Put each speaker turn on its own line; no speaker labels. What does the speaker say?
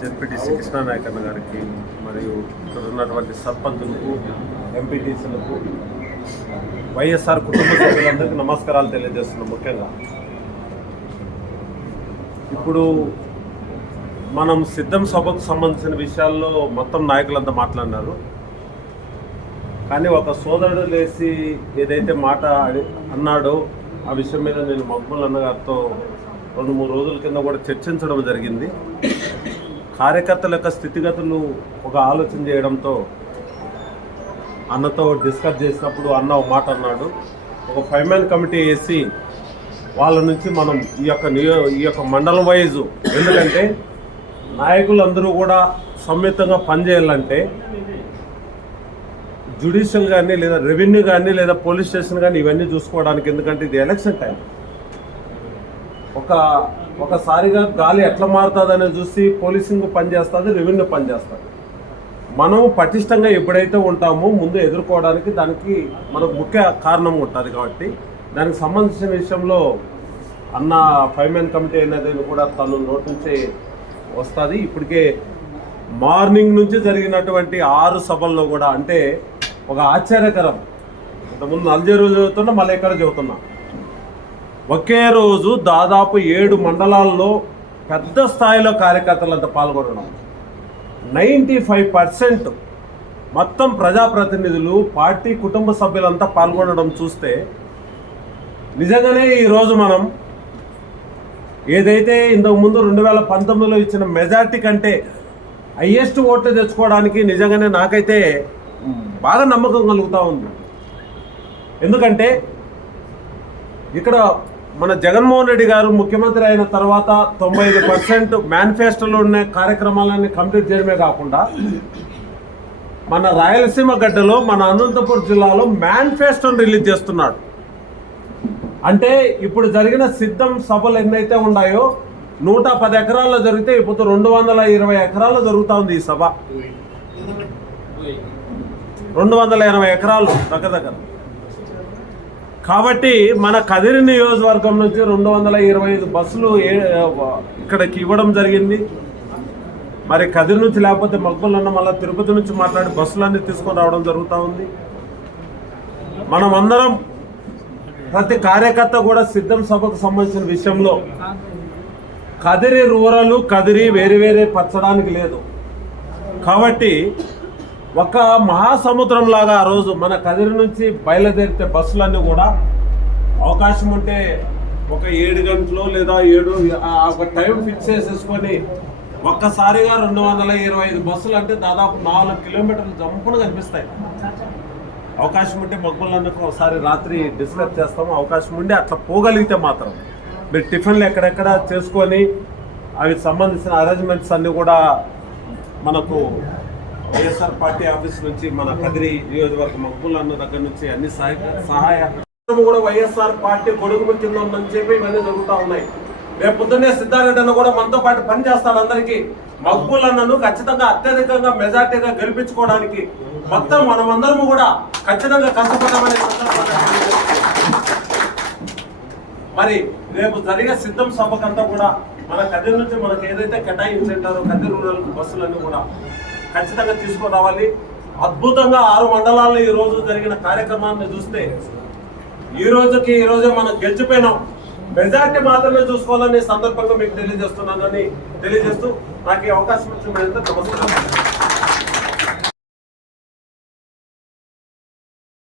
గారికి జెడ్పీటీసీ కృష్ణానాయక్ అన్న గారికి మరియు ఇక్కడ ఉన్నటువంటి సర్పంచులకు ఎంపీటీసీలకు వైఎస్ఆర్ కుటుంబ సభ్యులందరికీ నమస్కారాలు తెలియజేస్తున్నాం ముఖ్యంగా. ఇప్పుడు మనం సిద్ధం సభకు సంబంధించిన విషయాల్లో మొత్తం నాయకులంతా మాట్లాడినారు. కానీ ఒక సోదరుడు లేచి ఏదైతే మాట అడి- అన్నాడో ఆ విషయం మీద నేను మక్బుల్ అన్న గారితో రెండు మూడు రోజుల కింద కూడా చర్చించడం జరిగింది. కార్యకర్తల యొక్క స్థితిగతులు ఒక ఆలోచన చేయడంతో అన్నతో డిస్కస్ చేసినప్పుడు అన్న ఒక మాట అన్నాడు. ఒక ఫైవ్ మ్యాన్ కమిటీ వేసి వాళ్ళ నుంచి మనం ఈ యొక్క నియో ఈ యొక్క మండలం వైజు ఎందుకంటే నాయకులందరూ కూడా సంయుక్తంగా పనిచేయాలంటే జ్యుడిషియల్ కానీ లేదా రెవెన్యూ కానీ లేదా పోలీస్ స్టేషన్ కానీ ఇవన్నీ చూసుకోవడానికి ఎందుకంటే ఇది ఎలక్షన్ టైం. ఒక ఒకసారిగా గాలి ఎట్లా మారుతుందని చూసి పోలీసింగ్ పనిచేస్తుంది రెవెన్యూ పనిచేస్తుంది మనం పటిష్టంగా ఎప్పుడైతే ఉంటామో ముందు ఎదుర్కోవడానికి దానికి మనకు ముఖ్య కారణం ఉంటుంది కాబట్టి దానికి సంబంధించిన విషయంలో అన్న ఫైవ్ మ్యాన్ కమిటీ అనేది కూడా తను నోటి నుంచి వస్తుంది. ఇప్పటికే మార్నింగ్ నుంచి జరిగినటువంటి ఆరు సభల్లో కూడా అంటే ఒక ఆశ్చర్యకరం. ఇంతకుముందు నల్జేరు చదువుతున్నా మళ్ళీ ఎక్కడ చదువుతున్నా. ఒకే రోజు దాదాపు ఏడు మండలాల్లో పెద్ద స్థాయిలో కార్యకర్తలంతా పాల్గొనడం. నైంటీ ఫైవ్ పర్సెంట్ మొత్తం ప్రజాప్రతినిధులు పార్టీ కుటుంబ సభ్యులంతా పాల్గొనడం చూస్తే నిజంగానే ఈరోజు మనం ఏదైతే ఇంతకుముందు రెండు వేల పంతొమ్మిదిలో ఇచ్చిన మెజార్టీ కంటే హయ్యెస్ట్ ఓట్లు తెచ్చుకోవడానికి నిజంగానే నాకైతే బాగా నమ్మకం కలుగుతూ ఉంది. ఎందుకంటే ఇక్కడ మన జగన్మోహన్ రెడ్డి గారు ముఖ్యమంత్రి అయిన తర్వాత తొంభై ఐదు పర్సెంట్ మేనిఫెస్టోలో ఉన్న కార్యక్రమాలన్నీ కంప్లీట్ చేయడమే కాకుండా మన రాయలసీమ గడ్డలో మన అనంతపురం జిల్లాలో మేనిఫెస్టోని రిలీజ్ చేస్తున్నాడు. అంటే ఇప్పుడు జరిగిన సిద్ధం సభలు ఎన్నైతే ఉన్నాయో నూట పది ఎకరాల్లో జరిగితే ఇప్పుడు రెండు వందల ఇరవై ఎకరాల్లో జరుగుతూ ఉంది ఈ సభ. రెండు వందల ఎనభై ఎకరాలు దగ్గర దగ్గర. కాబట్టి మన కదిరి నియోజకవర్గం నుంచి రెండు వందల ఇరవై ఐదు బస్సులు ఏ- ఇక్కడికి ఇవ్వడం జరిగింది. మరి కదిరి నుంచి లేకపోతే మగ్గులన్న మళ్ళీ తిరుపతి నుంచి మాట్లాడి బస్సులన్నీ తీసుకొని రావడం జరుగుతూ ఉంది. మనం అందరం ప్రతి కార్యకర్త కూడా సిద్ధం సభకు సంబంధించిన విషయంలో కదిరి రూరలు కదిరి వేరే వేరే పచ్చడానికి లేదు. కాబట్టి ఒక మహాసముద్రం లాగా ఆ రోజు మన కదిరి నుంచి బయలుదేరితే బస్సులన్నీ కూడా అవకాశం ఉంటే ఒక ఏడు గంటలు లేదా ఏడు ఒక టైం ఫిక్స్ చేసేసుకొని ఒక్కసారిగా రెండు వందల ఇరవై ఐదు బస్సులు అంటే దాదాపు నాలుగు కిలోమీటర్లు జంపును కనిపిస్తాయి. అవకాశం ఉంటే మగ్గులన్నీ ఒకసారి రాత్రి డిస్కస్ చేస్తాము. అవకాశం ఉండి అట్లా పోగలిగితే మాత్రం మీరు టిఫిన్లు ఎక్కడెక్కడ చేసుకొని అవి సంబంధించిన అరేంజ్మెంట్స్ అన్నీ కూడా మనకు వైఎస్ఆర్ పార్టీ ఆఫీస్ నుంచి మన కదిరి నియోజకవర్గ మగ్గులన్న దగ్గర నుంచి అన్ని సహాయ సహాయ కూడా వైఎస్ఆర్ పార్టీ గొడుగు కింద ఉందని చెప్పి ఇవన్నీ జరుగుతూ ఉన్నాయి. రేపు పొద్దున్నే సిద్ధారెడ్డి అన్న కూడా మనతో పాటు పని చేస్తాడు అందరికీ మగ్గులన్నను ఖచ్చితంగా అత్యధికంగా మెజార్టీగా గెలిపించుకోవడానికి మొత్తం మనమందరము కూడా ఖచ్చితంగా కష్టపడమని మరి రేపు జరిగే సిద్ధం సభకంతా కూడా మన కదిరి నుంచి మనకు ఏదైతే కేటాయించారో కదిరి రూరల్ బస్సులన్నీ కూడా ఖచ్చితంగా తీసుకొని రావాలి. అద్భుతంగా ఆరు మండలాల్లో ఈ రోజు జరిగిన కార్యక్రమాన్ని చూస్తే ఈ రోజుకి ఈ రోజు మనం గెలిచిపోయినాం. మెజార్టీ మాత్రమే చూసుకోవాలని సందర్భంగా మీకు తెలియజేస్తున్నానని తెలియజేస్తూ నాకు ఈ అవకాశం ఇచ్చిన నమస్కారం.